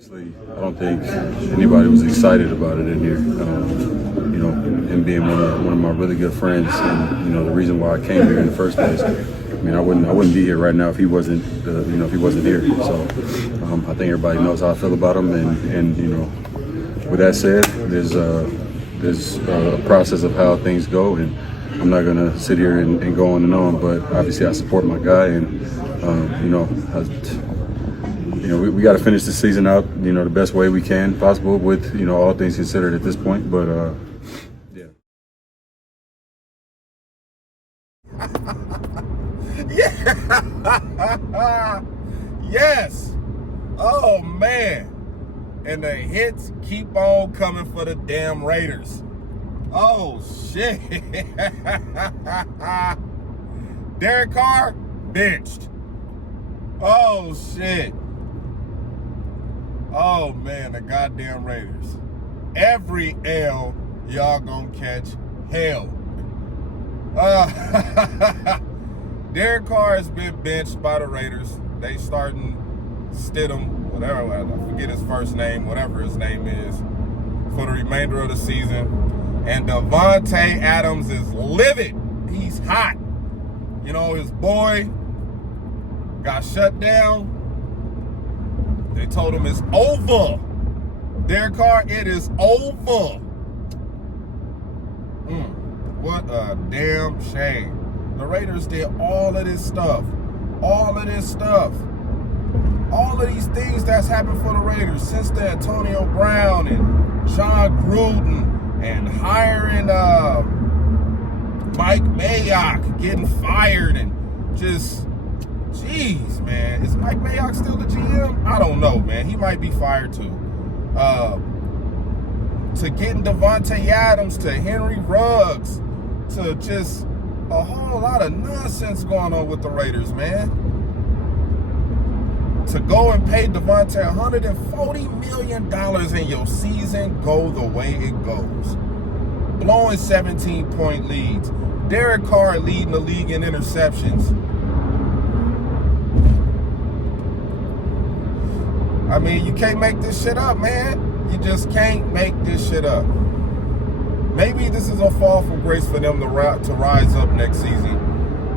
Obviously, I don't think anybody was excited about it in here. Him being one of my really good friends, and the reason why I came here in the first place. I mean, I wouldn't be here right now if he wasn't here. So I think everybody knows how I feel about him, and with that said, there's a process of how things go, and I'm not gonna sit here and go on and on. But obviously, I support my guy, and we got to finish the season out, the best way we can possible with, all things considered at this point. But yeah. Yeah. Yes. Oh man. And the hits keep on coming for the damn Raiders. Oh shit. Derek Carr benched. Oh shit. Oh man, the goddamn Raiders. Every L, y'all gonna catch hell. Derek Carr has been benched by the Raiders. They starting Stidham, whatever, I forget his first name, whatever his name is, for the remainder of the season. And Davante Adams is livid. He's hot. His boy got shut down. They told him it's over. Derek Carr, it is over. What a damn shame. The Raiders did all of this stuff. All of these things that's happened for the Raiders since the Antonio Brown and John Gruden and hiring Mike Mayock getting fired and just... Jeez, man. Is Mike Mayock still the GM? I don't know, man. He might be fired too. To getting Davante Adams, to Henry Ruggs, to just a whole lot of nonsense going on with the Raiders, man. To go and pay Davante $140 million and your season go the way it goes. Blowing 17-point leads. Derek Carr leading the league in interceptions. I mean, you can't make this shit up, man. You just can't make this shit up. Maybe this is a fall from grace for them to rise up next season,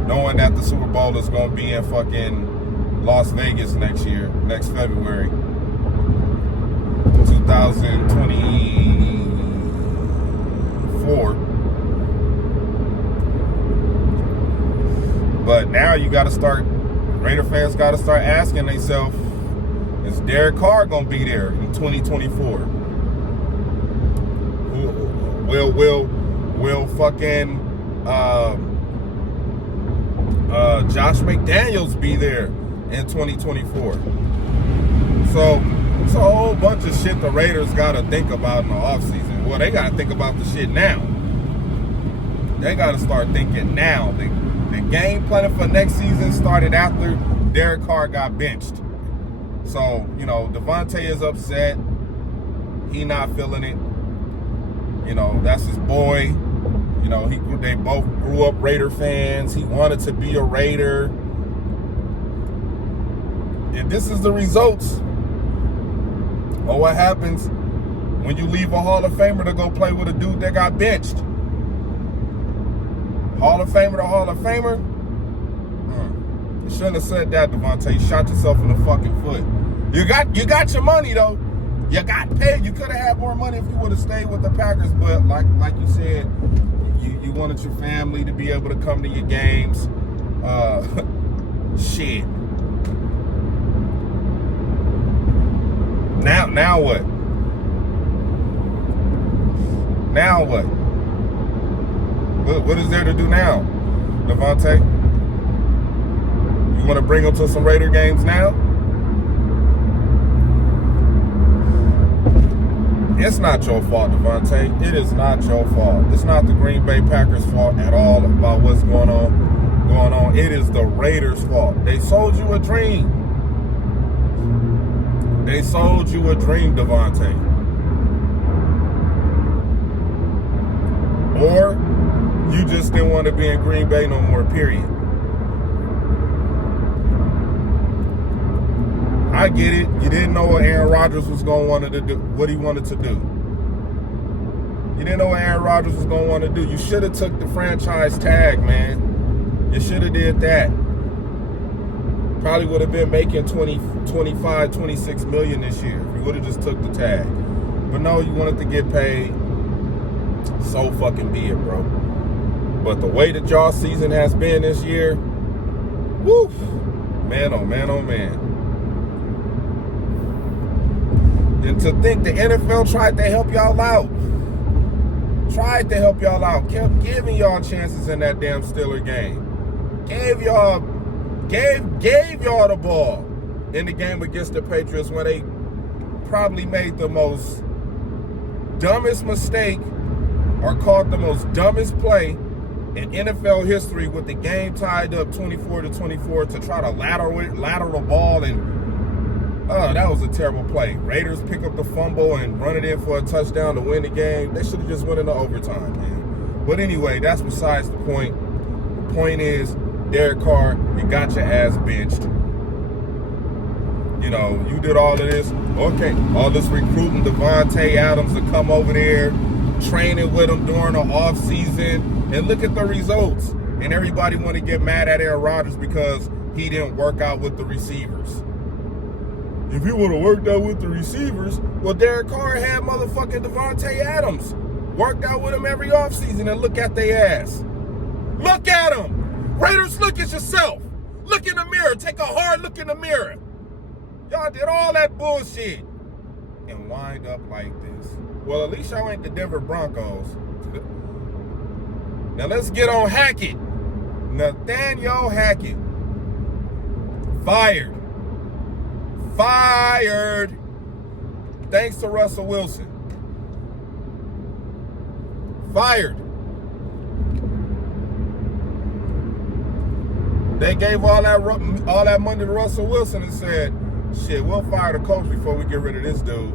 knowing that the Super Bowl is going to be in fucking Las Vegas next February, 2024. But now you got to start, Raider fans got to start asking themselves, is Derek Carr gonna be there in 2024? Will fucking Josh McDaniels be there in 2024? So it's a whole bunch of shit the Raiders gotta think about in the offseason. Well, they gotta think about the shit now. They gotta start thinking now. The game planning for next season started after Derek Carr got benched. So, Davante is upset. He not feeling it. That's his boy. They both grew up Raider fans. He wanted to be a Raider. And this is the results of what happens when you leave a Hall of Famer to go play with a dude that got benched. Hall of Famer to Hall of Famer? You shouldn't have said that, Davante. You shot yourself in the fucking foot. You got your money though. You got paid. You could have had more money if you would have stayed with the Packers, but like you said, you wanted your family to be able to come to your games. Shit. Now what? Now what? What is there to do now, Davante? You want to bring them to some Raider games now? It's not your fault, Davante. It is not your fault. It's not the Green Bay Packers' fault at all about what's going on. It is the Raiders' fault. They sold you a dream. They sold you a dream, Davante. Or you just didn't want to be in Green Bay no more, period. I get it. You didn't know what Aaron Rodgers was going to want to do, what he wanted to do. You didn't know what Aaron Rodgers was going to want to do. You should have took the franchise tag, man. You should have did that. Probably would have been making 20, 25, 26 million this year if you would have just took the tag. But no, you wanted to get paid. So fucking be it, bro. But the way that y'all season has been this year, woof, man, oh man, oh man. And to think the NFL tried to help y'all out. Tried to help y'all out. Kept giving y'all chances in that damn Steeler game. Gave y'all the ball in the game against the Patriots when they probably made the most dumbest mistake or caught the most dumbest play in NFL history with the game tied up 24-24 to try to lateral the ball, and that was a terrible play. Raiders pick up the fumble and run it in for a touchdown to win the game. They should have just went into overtime, man. But anyway, that's besides the point. The point is, Derek Carr, you got your ass benched. You know, you did all of this. Okay, all this recruiting Devontae Adams to come over there, training with him during the offseason, and look at the results. And everybody want to get mad at Aaron Rodgers because he didn't work out with the receivers. If he would have worked out with the receivers, well, Derek Carr had motherfucking Devontae Adams. Worked out with him every offseason, and look at their ass. Look at them. Raiders, look at yourself. Look in the mirror. Take a hard look in the mirror. Y'all did all that bullshit and wind up like this. Well, at least y'all ain't the Denver Broncos. Now let's get on Hackett. Nathaniel Hackett. Fired. Fired. Thanks to Russell Wilson. Fired. They gave all that money to Russell Wilson and said, shit, we'll fire the coach before we get rid of this dude.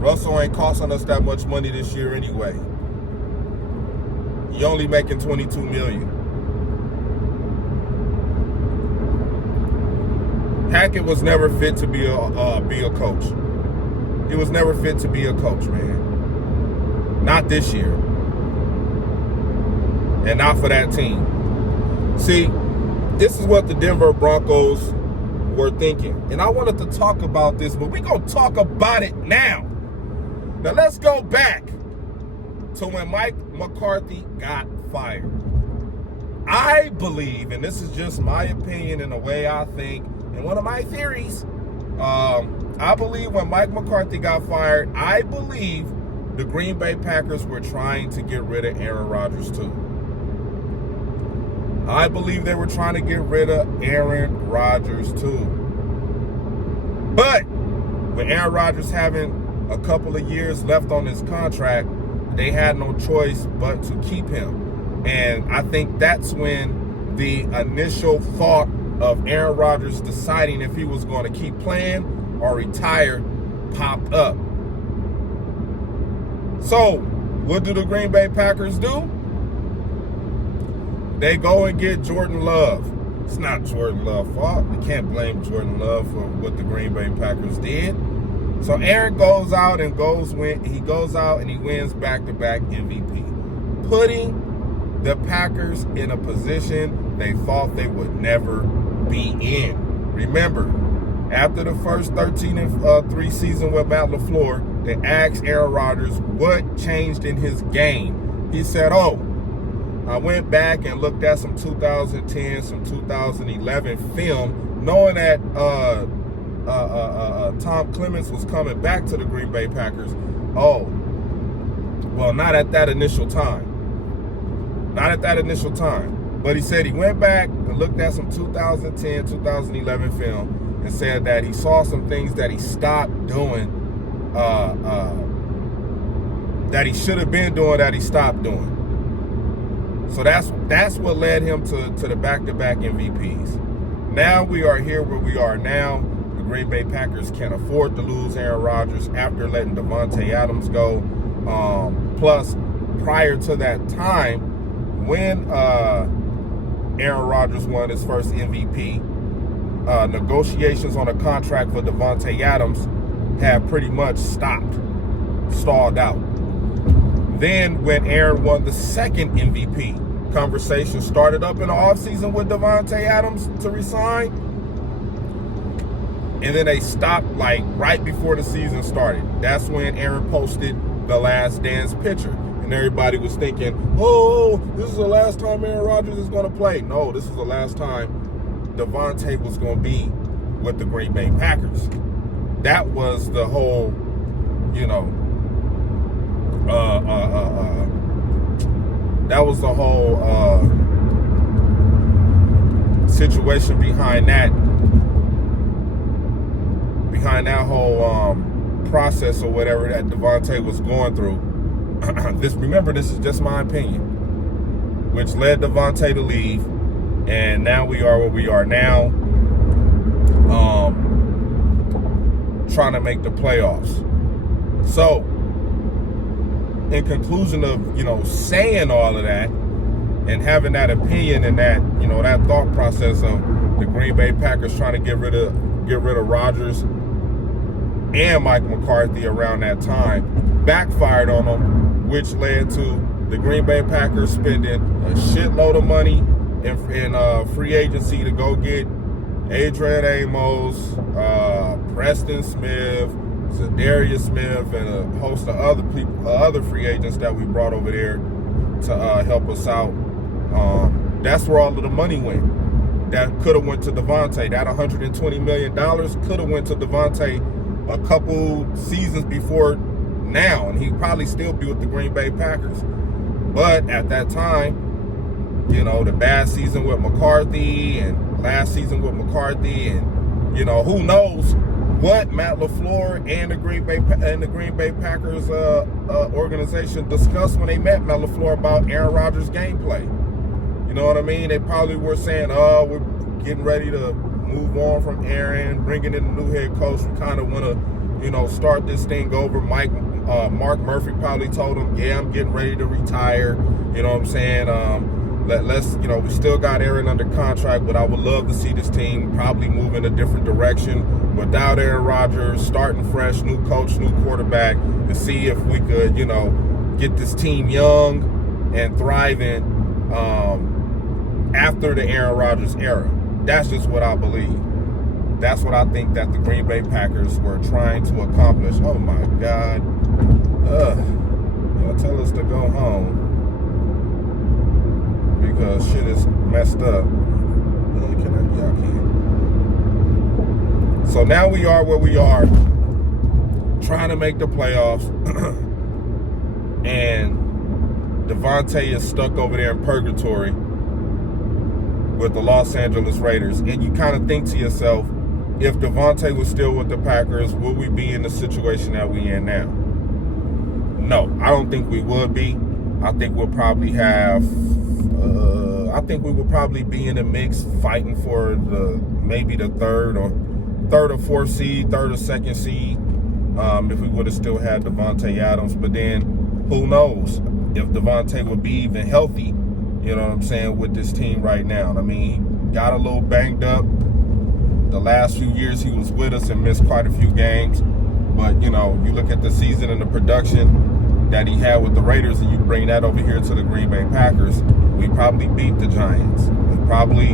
Russell ain't costing us that much money this year anyway. He only making $22 million. Hackett was never fit to be a coach. He was never fit to be a coach, man. Not this year. And not for that team. See, this is what the Denver Broncos were thinking. And I wanted to talk about this, but we're going to talk about it now. Now, let's go back to when Mike McCarthy got fired. I believe, and this is just my opinion and the way I think, and one of my theories, I believe when Mike McCarthy got fired, I believe the Green Bay Packers were trying to get rid of Aaron Rodgers too. I believe they were trying to get rid of Aaron Rodgers too. But with Aaron Rodgers having a couple of years left on his contract, they had no choice but to keep him. And I think that's when the initial thought of Aaron Rodgers deciding if he was going to keep playing or retire popped up. So, what do the Green Bay Packers do? They go and get Jordan Love. It's not Jordan Love's fault. We can't blame Jordan Love for what the Green Bay Packers did. So Aaron goes out and he wins back-to-back MVP, putting the Packers in a position they thought they would never be in. Remember, after the first 13-3 season with Matt LaFleur, they asked Aaron Rodgers what changed in his game. He said, I went back and looked at some 2010, some 2011 film, knowing that Tom Clements was coming back to the Green Bay Packers. Well, not at that initial time. Not at that initial time. But he said he went back and looked at some 2010, 2011 film and said that he saw some things that he stopped doing, that he should have been doing, that he stopped doing. So that's what led him to the back-to-back MVPs. Now we are here where we are now. The Green Bay Packers can't afford to lose Aaron Rodgers after letting Devontae Adams go. Plus, prior to that time, when Aaron Rodgers won his first MVP, negotiations on a contract for Davante Adams had pretty much stalled out. Then when Aaron won the second MVP, conversation started up in the offseason with Davante Adams to resign. And then they stopped like right before the season started. That's when Aaron posted the Last Dance picture. And everybody was thinking, oh, this is the last time Aaron Rodgers is going to play. No, this is the last time Davante was going to be with the Green Bay Packers. That was the whole, that was the whole situation behind that whole process or whatever that Davante was going through. Remember, this is just my opinion, which led Davante to leave, and now we are where we are now, trying to make the playoffs. So, in conclusion of, saying all of that and having that opinion and that, that thought process of the Green Bay Packers trying to get rid of Rodgers and Mike McCarthy around that time, backfired on them, which led to the Green Bay Packers spending a shitload of money in free agency to go get Adrian Amos, Preston Smith, Zadarius Smith, and a host of other free agents that we brought over there to help us out. That's where all of the money went. That could have went to Davante. That $120 million could have went to Davante a couple seasons before now, and he'd probably still be with the Green Bay Packers. But at that time, the bad season with McCarthy and last season with McCarthy, and who knows what Matt LaFleur and the Green Bay Packers organization discussed when they met Matt LaFleur about Aaron Rodgers' gameplay. You know what I mean? They probably were saying, "Oh, we're getting ready to move on from Aaron, bringing in a new head coach. We kind of want to, start this thing over." Mark Murphy probably told him, "Yeah, I'm getting ready to retire." You know what I'm saying? Let's, we still got Aaron under contract, but I would love to see this team probably move in a different direction without Aaron Rodgers, starting fresh, new coach, new quarterback, to see if we could, get this team young and thriving after the Aaron Rodgers era. That's just what I believe. That's what I think that the Green Bay Packers were trying to accomplish. Oh my God. Y'all tell us to go home because shit is messed up. So now we are where we are, trying to make the playoffs, and Davante is stuck over there in purgatory with the Los Angeles Raiders. And you kind of think to yourself, if Davante was still with the Packers, would we be in the situation that we in now? No, I don't think we would be. I think we'll probably have, we would probably be in the mix fighting for maybe the third or fourth seed, third or second seed, if we would have still had Davante Adams. But then who knows if Davante would be even healthy, you know what I'm saying, with this team right now. I mean, he got a little banged up. The last few years he was with us and missed quite a few games. But, you look at the season and the production that he had with the Raiders, and you bring that over here to the Green Bay Packers, we probably beat the Giants. We probably,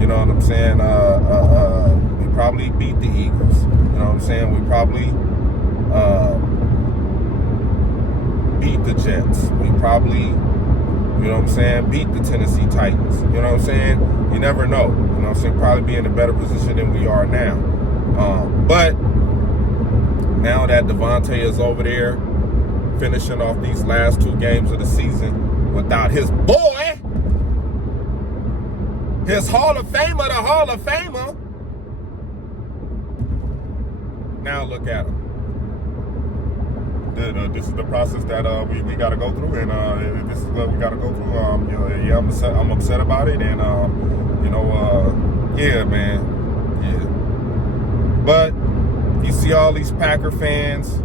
you know what I'm saying, we probably beat the Eagles. You know what I'm saying? We probably beat the Jets. We probably, you know what I'm saying, beat the Tennessee Titans. You know what I'm saying? You never know. You know what I'm saying? Probably be in a better position than we are now. But now that Davante is over there, finishing off these last two games of the season without his boy, his Hall of Famer, the Hall of Famer. Now look at him. This is the process that we got to go through, and this is what we got to go through. Yeah, I'm upset about it, and yeah, man, yeah. But you see all these Packer fans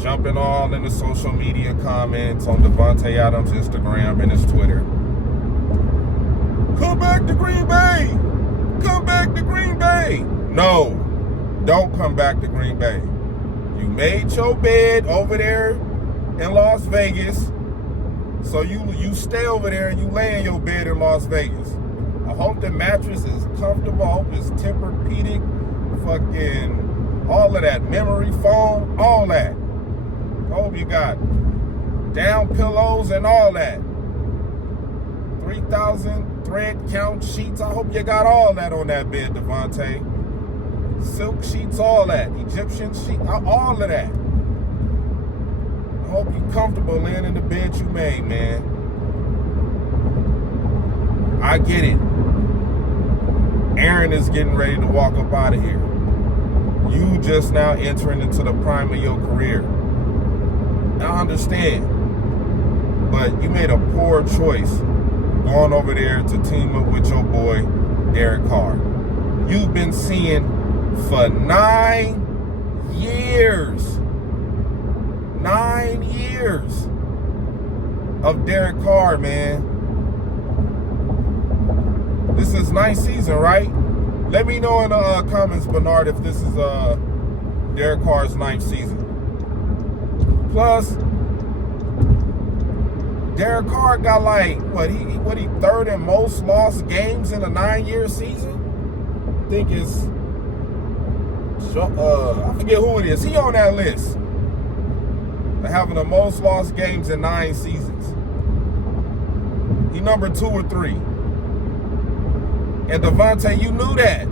jumping all in the social media comments on Davante Adams' Instagram and his Twitter. Come back to Green Bay. come back to Green Bay. No, don't come back to Green Bay. You made your bed over there in Las Vegas, so you stay over there and you lay in your bed in Las Vegas. I hope the mattress is comfortable. I hope it's Tempur-Pedic, fucking all of that, memory foam, all that. I hope you got down pillows and all that. 3,000 thread count sheets. I hope you got all that on that bed, Devontae. Silk sheets, all that. Egyptian sheet, all of that. I hope you're comfortable laying in the bed you made, man. I get it. Aaron is getting ready to walk up out of here. You just now entering into the prime of your career. I understand. But you made a poor choice going over there to team up with your boy, Derek Carr. You've been seeing for 9 years. 9 years of Derek Carr, man. This is ninth season, right? Let me know in the comments, Bernard, if this is Derek Carr's ninth season. Plus, Derek Carr got like, what he third in most lost games in a 9-year season? I think it's, I forget who it is. He on that list. Having the most lost games in 9 seasons. He number 2 or 3. And Devontae, you knew that.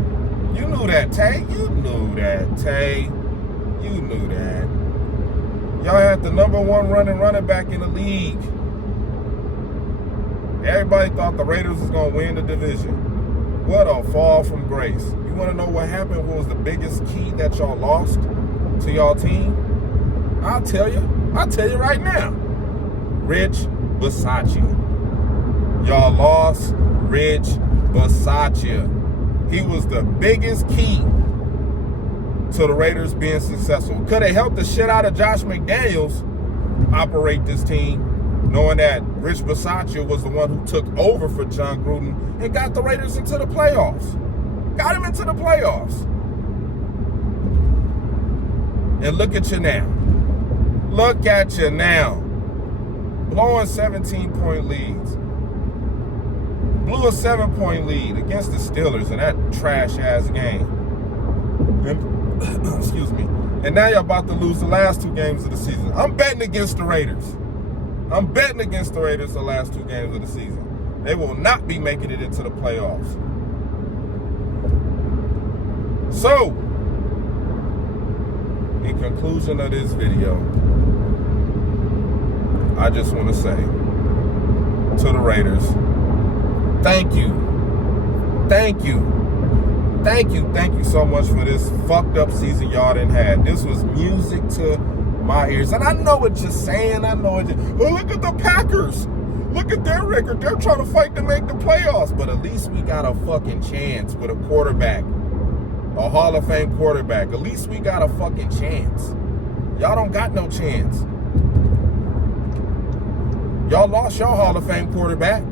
You knew that, Tay. You knew that, Tay. You knew that. Y'all had the number 1 running back in the league. Everybody thought the Raiders was going to win the division. What a fall from grace. You want to know what happened? What was the biggest key that y'all lost to y'all team? I'll tell you right now. Rich Bisaccia. Y'all lost Rich Bisaccia. He was the biggest key to the Raiders being successful. Could have helped the shit out of Josh McDaniels operate this team, knowing that Rich Bisaccia was the one who took over for John Gruden and got the Raiders into the playoffs. Got him into the playoffs. And look at you now. Look at you now. Blowing 17-point leads. Blew a 7-point lead against the Steelers in that trash-ass game. And, excuse me. And now you're about to lose the last 2 games of the season. I'm betting against the Raiders. I'm betting against the Raiders the last 2 games of the season. They will not be making it into the playoffs. So, in conclusion of this video, I just want to say to the Raiders, thank you so much for this fucked up season y'all done had. This was music to my ears. And I know what you're saying. I know it. Well, look at the Packers. Look at their record. They're trying to fight to make the playoffs. But at least we got a fucking chance with a quarterback. A Hall of Fame quarterback. At least we got a fucking chance. Y'all don't got no chance. Y'all lost your Hall of Fame quarterback.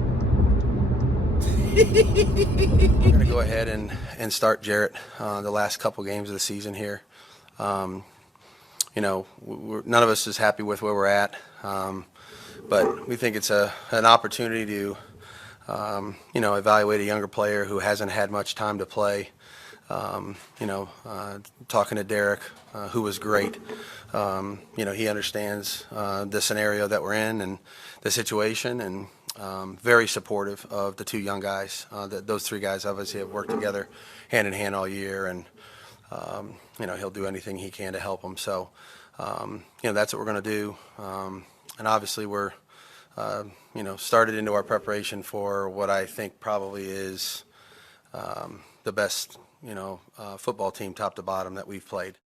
We're going to go ahead and start Jarrett the last couple games of the season here. You know, none of us is happy with where we're at, but we think it's an opportunity to, you know, evaluate a younger player who hasn't had much time to play. You know, talking to Derek, who was great. You know, he understands the scenario that we're in and the situation, and very supportive of the 2 young guys. Those 3 guys obviously have worked together hand in hand all year, and you know, he'll do anything he can to help them. So, you know, that's what we're going to do. And obviously we're, you know, started into our preparation for what I think probably is the best, you know, football team top to bottom that we've played.